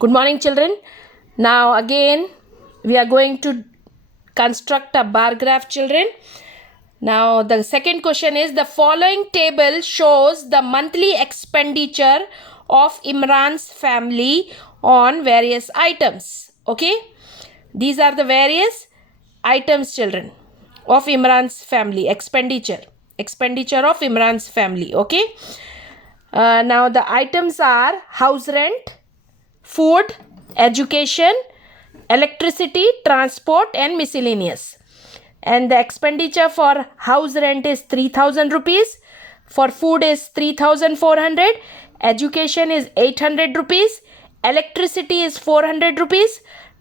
Good morning, children. Now again we are going to construct a bar graph, children. Now the second question is, the following table shows the monthly expenditure of Imran's family on various items. Okay, these are the various items, children, of Imran's family. Expenditure of Imran's family. Okay, now the items are house rent, food, education, electricity, transport, and miscellaneous. And the expenditure for house rent is 3,000 rupees. For food is 3,400. Education is 800 rupees. Electricity is 400 rupees.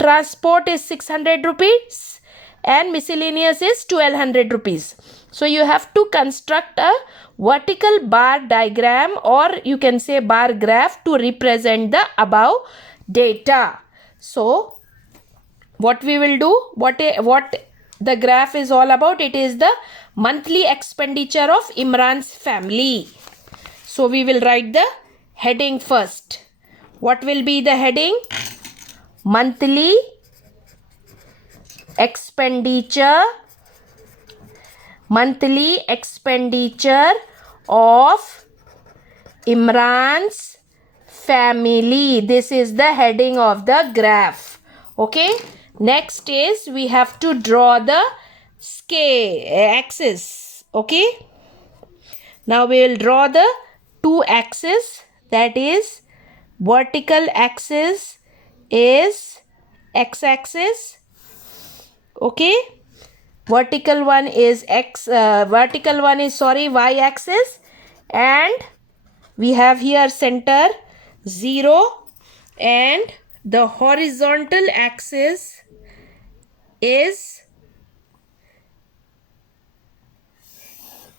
Transport is 600 rupees. And miscellaneous is 1,200 rupees. So you have to construct a vertical bar diagram, or you can say bar graph, to represent the above data. So what we will do, what the graph is all about, it is the monthly expenditure of Imran's family. So we will write the heading first. What will be the heading? Monthly expenditure of Imran's family. This is the heading of the graph. Okay, next is we have to draw the axis. Okay, now we will draw the two axes, that is vertical axis is x-axis. Okay, vertical one is y-axis, and we have here center 0, and the horizontal axis is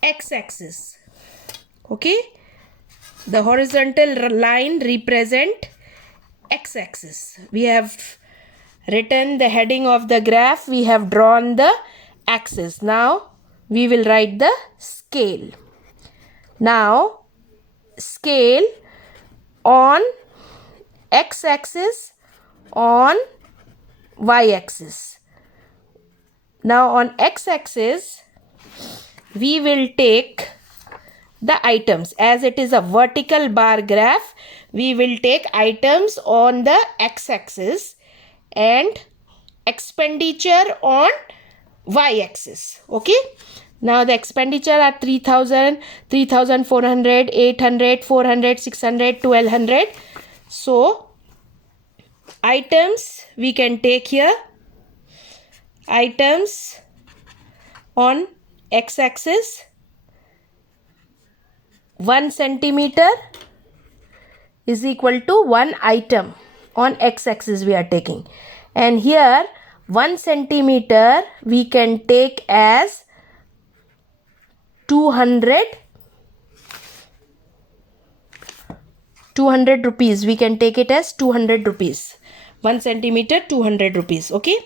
x-axis. Okay, the horizontal line represent x-axis. We have written the heading of the graph, we have drawn the axis. Now we will write the scale. Now scale on x-axis, on y-axis. Now on x-axis we will take the items. As it is a vertical bar graph, we will take items on the x-axis and expenditure on y-axis. Okay, now the expenditure are 3,000, 3,400, 800, 400, 600, 1,200. So items we can take here. Items on x-axis, 1 centimeter is equal to 1 item on x-axis we are taking. And here 1 centimeter we can take as 200 rupees. We can take it as 200 rupees. 1 centimeter, 200 rupees. Okay,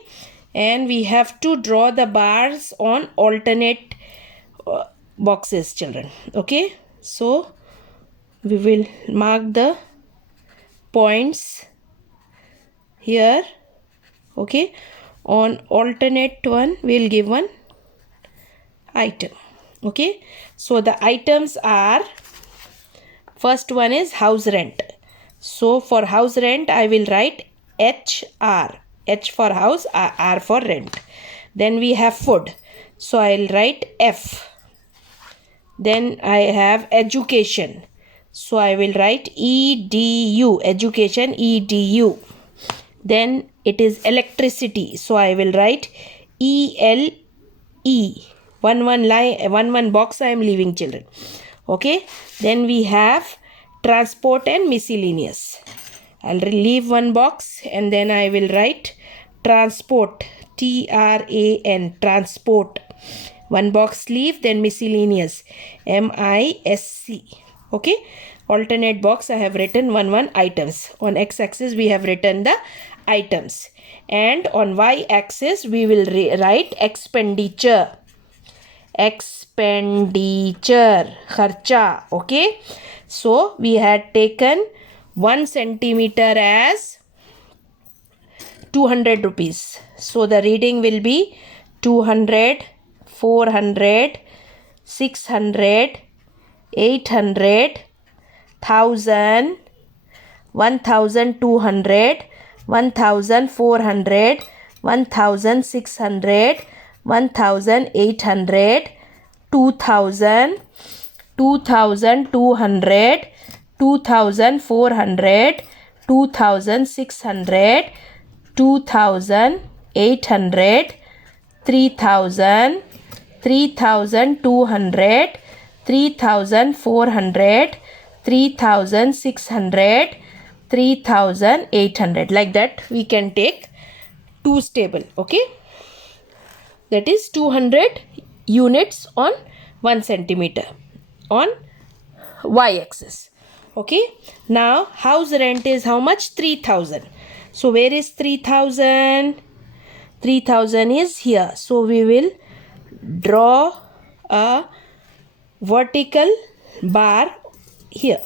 and we have to draw the bars on alternate boxes, children. Okay, so we will mark the points here. Okay, on alternate one we will give one item. Okay, so the items are, first one is house rent. So for house rent I will write HR. H for house, R for rent. Then we have food, so I will write F. Then I have education, so I will write EDU, education, EDU. Then it is electricity, so I will write ELE. One box I am leaving, children. Okay, then we have transport and miscellaneous. I'll leave one box and then I will write transport, TRAN, transport. One box leave, then miscellaneous, MISC. Okay, alternate box I have written one items. On x-axis we have written the items, and on y-axis we will write expenditure. Kharcha. Okay, so we had taken 1 centimeter as 200 rupees. So the reading will be 200, 400, 600, 800, 1000, 1200, 1400, 1600, 1800, 2000, 2200, 2400, 2600, 2800, 3000, 3200, 3400, 3600, 3800. Like that we can take 2 stable. Okay, that is 200 units on 1 centimeter on y-axis. Okay, now house rent is how much? 3000. So where is 3000? 3000 is here. So we will draw a vertical bar here.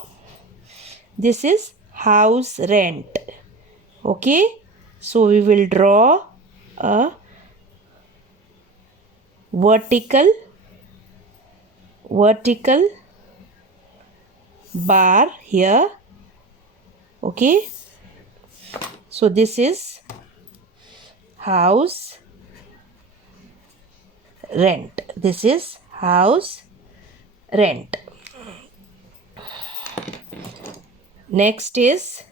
This is house rent. Okay, so we will draw a vertical bar here. Okay, so this is house rent. This is house rent. Next is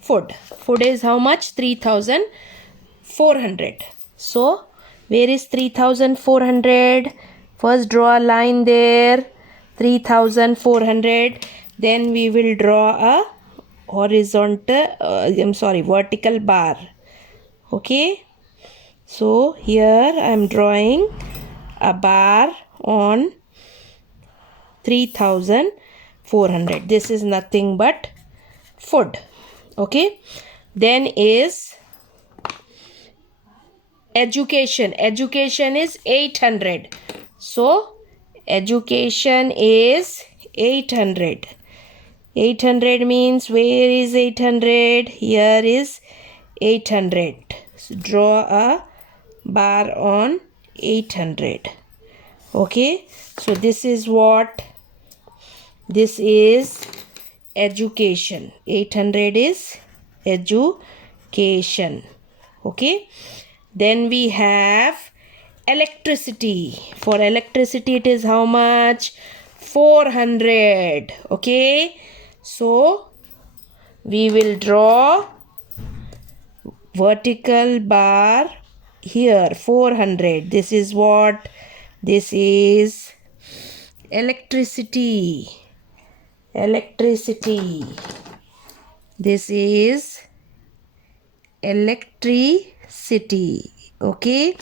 food. Food is how much? 3400. So where is 3400? First draw a line there, 3400. Then we will draw a vertical bar. Okay, so here I am drawing a bar on 3400. This is nothing but food. Okay, then is education. Education is 800. So education is 800. 800 means where is 800? Here is 800. So draw a bar on 800. Okay, so this is what? This is education. 800 is education. Okay, then we have electricity. For electricity it is how much? 400. Okay, so we will draw vertical bar here, 400. This is what? This is electricity. Electricity. This is electricity. Okay,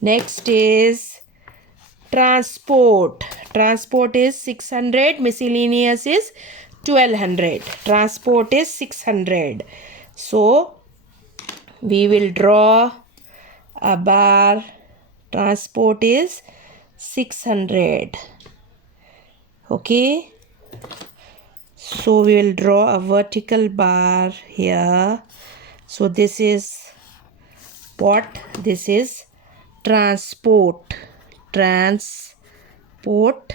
next is transport. Transport is 600. Miscellaneous is 1200. Transport is 600. So we will draw a bar. Transport is 600. Okay, so we will draw a vertical bar here. So this is what? This is transport. Transport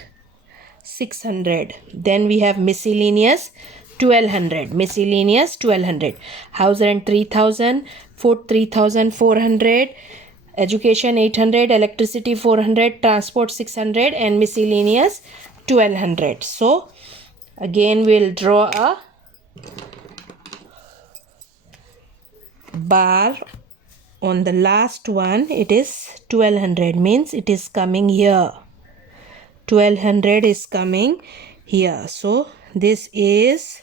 600. Then we have miscellaneous 1200. Miscellaneous 1200. House rent 3000. Food 3400. Education 800. Electricity 400. Transport 600. And miscellaneous 1200. So again we'll draw a bar on the last one. It is 1200, means it is coming here. 1200 is coming here. So this is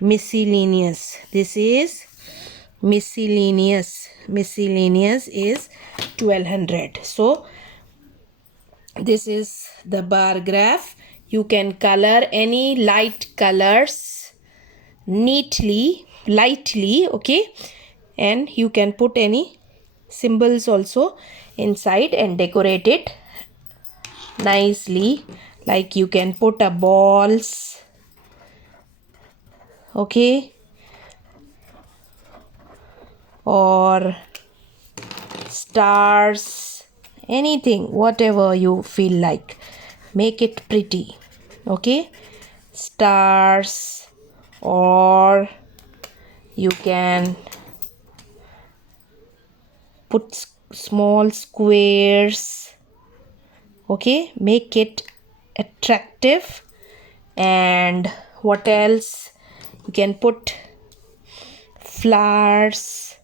miscellaneous. This is miscellaneous. Miscellaneous is 1200. So this is the bar graph. You can color any light colors neatly, lightly. Okay, and you can put any symbols also inside and decorate it nicely, like you can put a balls. Okay, or stars, anything, whatever you feel like. Make it pretty. Okay, stars, or you can put small squares. Okay, make it attractive. And what else? You can put flowers,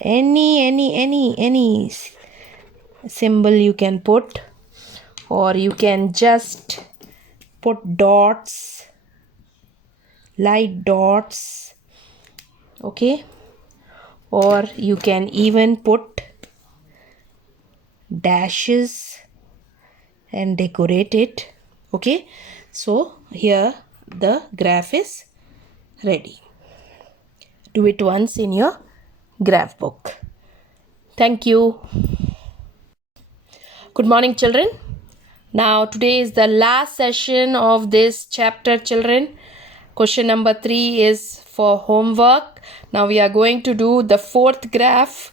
any symbol you can put, or you can just put dots, light dots. Okay, or you can even put dashes and decorate it. Okay, so here the graph is ready. Do it once in your graph book. Thank you. Good morning, children. Now today is the last session of this chapter, children. Question number 3 is for homework. Now we are going to do the 4th graph.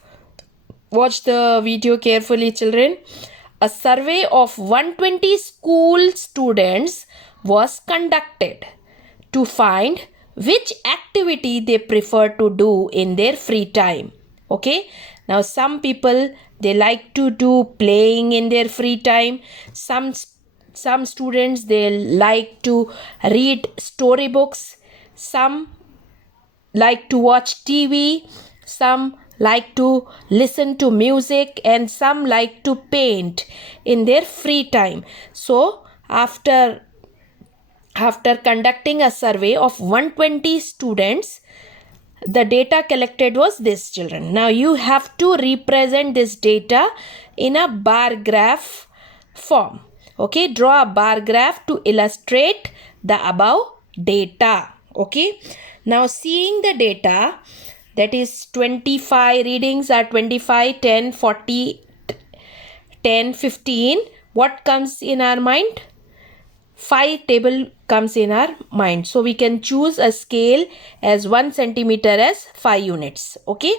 Watch the video carefully, children. A survey of 120 school students was conducted to find which activity they prefer to do in their free time. Okay, now some people, they like to do playing in their free time. Some students, they like to read storybooks. Some like to watch TV. Some like to listen to music, and some like to paint in their free time. So after conducting a survey of 120 students, the data collected was this, children. Now you have to represent this data in a bar graph form. Okay, draw a bar graph to illustrate the above data. Okay, now seeing the data, that is 25 readings are 25, 10, 40, 10, 15. What comes in our mind? 5 table comes in our mind. So we can choose a scale as 1 centimeter as 5 units. Okay,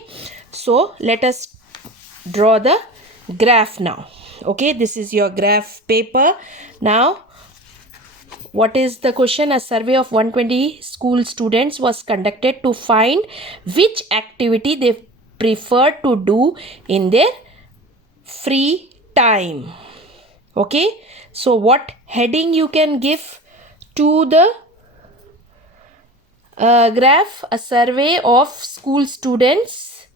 so let us draw the graph now. Okay, this is your graph paper. Now what is the question? A survey of 120 school students was conducted to find which activity they prefer to do in their free time. Okay, so what heading you can give to the graph? A survey of school students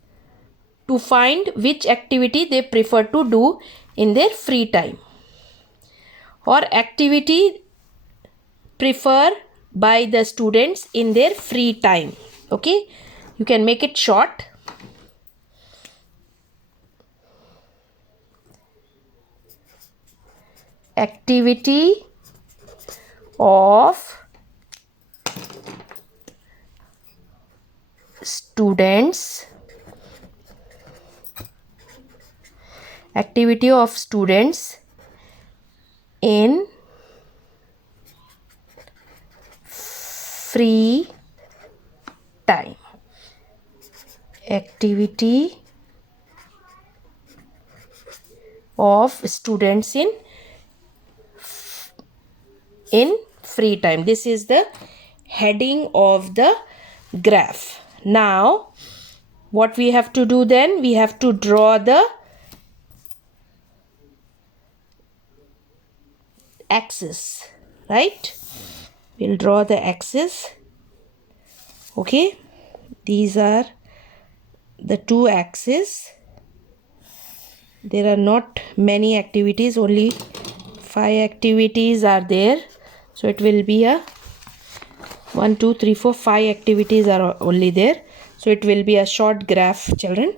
to find which activity they prefer to do in their free time, or activity preferred by the students in their free time. Okay, you can make it short. Activity of students, in free time. Activity of students in free time. This is the heading of the graph. Now what we have to do then? We have to draw the axis, right? We'll draw the axis. Okay, these are the 2 axes. There are not many activities, only 5 activities are there. So it will be a 1, 2, 3, 4, 5 activities are only there. So it will be a short graph, children.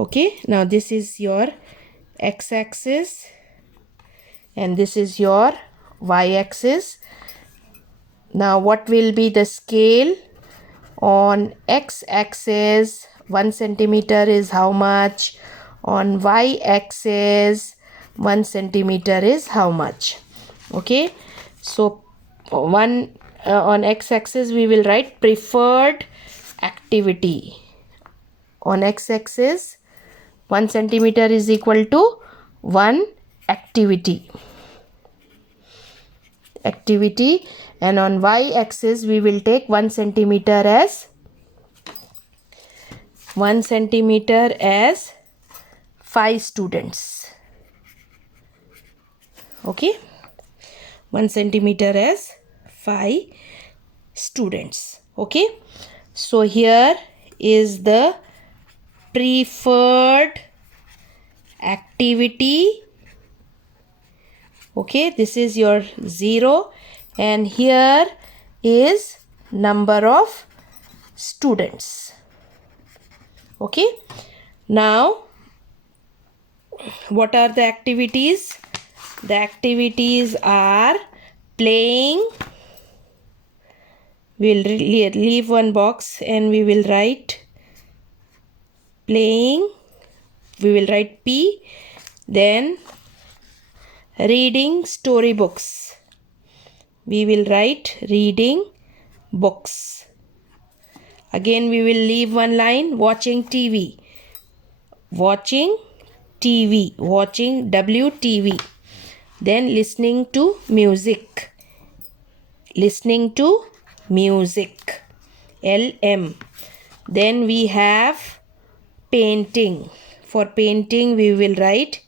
Okay, now this is your x-axis and this is your y-axis. Now what will be the scale? On x-axis 1 centimeter is how much? On y-axis 1 centimeter is how much? Okay, so on x-axis we will write preferred activity. On x-axis 1 centimeter is equal to 1 activity, and on y-axis we will take 1 centimeter as 5 students. Okay, 1 centimeter as 5 students. Okay, so here is the preferred activity. Okay, this is your 0, and here is number of students. Okay, now what are the activities? The activities are playing. We'll leave one box and we will write playing. We will write P. Then reading storybooks. We will write reading books. Again we will leave one line, watching TV. Watching TV. Watching WTV. Then listening to music. Listening to music. LM. Then we have painting. For painting we will write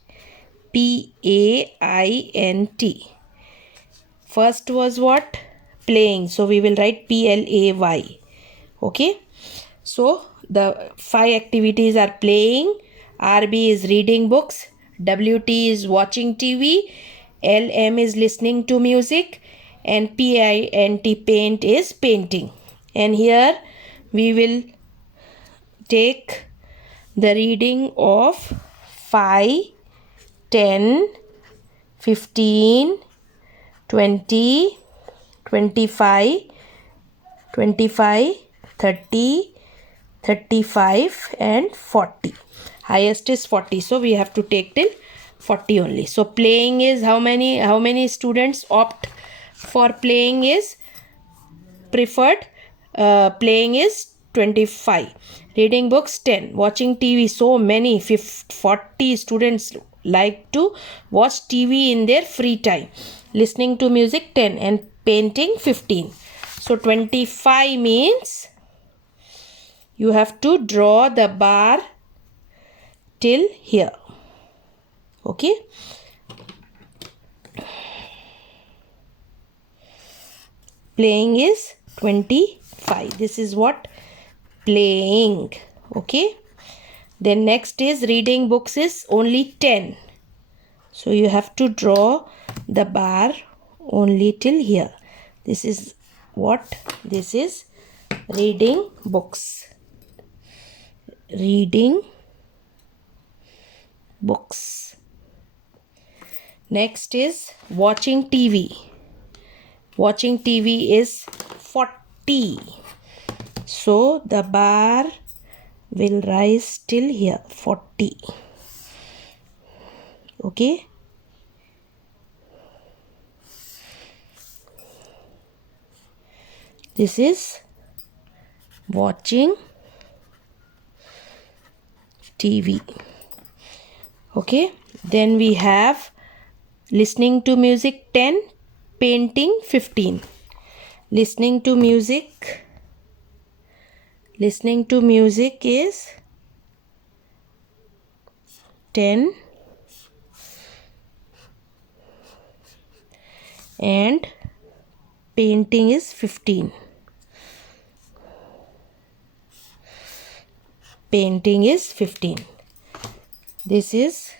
PAINT. First was what? Playing. So we will write PLAY. Okay. So the 5 activities are playing. RB is reading books. WT is watching TV. LM is listening to music. And PINT, paint, is painting. And here we will take the reading of 5, 10, 15, 20, 25, 30, 35 and 40. Highest is 40. So we have to take till 40 only. So playing is how many students opt for playing is preferred. Playing is 25. Reading books 10. Watching TV, so many 40 students like to watch TV in their free time. Listening to music 10 and painting 15. So 25 means you have to draw the bar till here. Okay. Playing is 25. This is what playing. Okay. Then next is reading books is only 10. So you have to draw the bar only till here. This is what? This is reading books. Reading books. Next is watching TV. Watching TV is 40. So the bar will rise till here, 40. Okay. This is watching TV. Okay. Then we have listening to music 10, painting 15. Listening to music is 10 and painting is 15. Painting is 15. This is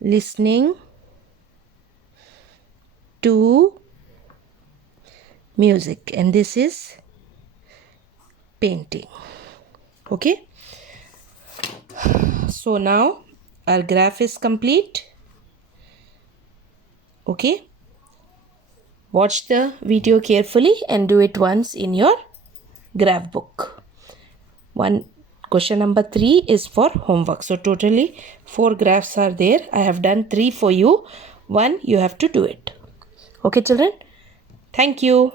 listening to music and this is painting. Okay. So now our graph is complete. Okay. Watch the video carefully and do it once in your graph book. Question number 3 is for homework. So totally 4 graphs are there. I have done 3 for you. 1 you have to do it. Okay children. Thank you.